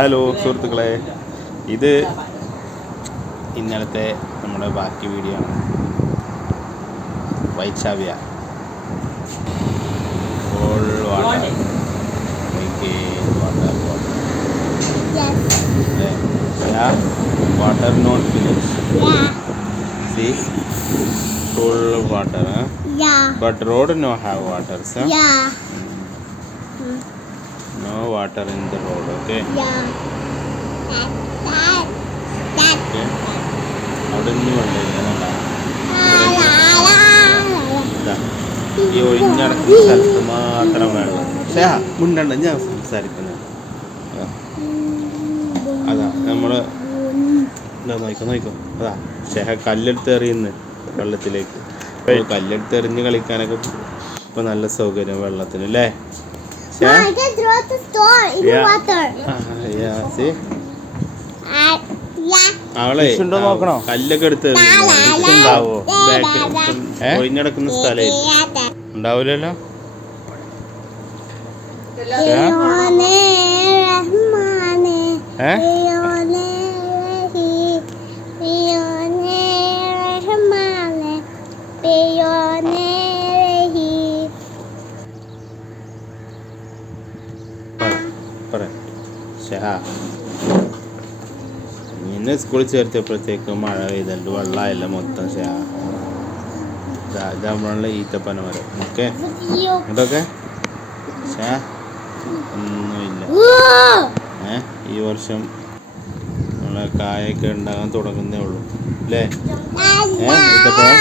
Hello സുഹൃത്തുക്കളെ, ഇത് ഇന്നലത്തെ നമ്മുടെ ബാക്കി വീഡിയോ ആണ്. വൈച്ചാവിയ all water, yeah, water not finished. See, full water, huh? Yeah. But road no have water, sir. Yeah. No water in the road, okay? Yeah. That. Okay. അവിടെ നിന്ന് വെള്ളമില്ല. ഈ ഒഴിഞ്ഞടക്കുന്ന സ്ഥലത്ത് മാത്രം വെള്ളം. പക്ഷേ മുണ്ടണ്ട, ഞാൻ സംസാരിക്കുന്നത് അതാ നമ്മൾ നോക്കോ അതാ ഷെഹ കല്ലെടുത്ത് എറിയുന്നു വെള്ളത്തിലേക്ക്. കല്ലെടുത്ത് എറിഞ്ഞ് കളിക്കാനൊക്കെ ഇപ്പൊ നല്ല സൗകര്യം വെള്ളത്തിന് അല്ലേ? അവളെ കല്ലൊക്കെ എടുത്ത് ഉണ്ടാവോ? ഒഴിഞ്ഞടക്കുന്ന സ്ഥലേ ഉണ്ടാവൂലല്ലോ. ഇന്ന് സ്കൂളിൽ ചേർത്തപ്പോഴത്തേക്ക് മഴ പെയ്തണ്ട് വെള്ളമായില്ല മൊത്തം. ഇതാകുമ്പോഴാണ് ഈത്തപ്പന മരം. ഓക്കെ, ഇതൊക്കെ ഒന്നുമില്ല. ഈ വർഷം നമ്മളെ കായൊക്കെ ഉണ്ടാകാൻ തുടങ്ങുന്നേ ഉള്ളൂ അല്ലേ? ഈത്തപ്പഴം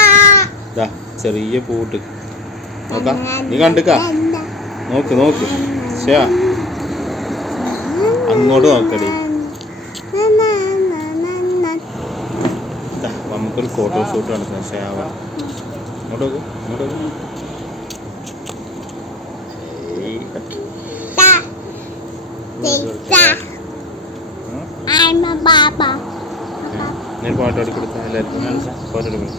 ഇതാ ചെറിയ പൂട്ട് നോക്കാം. നീ കണ്ടിക്ക, നോക്ക് അങ്ങോട്ട് നോക്കടി. നമുക്കൊരു ഫോട്ടോ ഷൂട്ട് നടത്താം. ഇങ്ങോട്ട് ഞാൻ പാട്ട് എടുക്കെടുത്ത എല്ലാവർക്കും ഫോട്ടോ എടുക്കണം.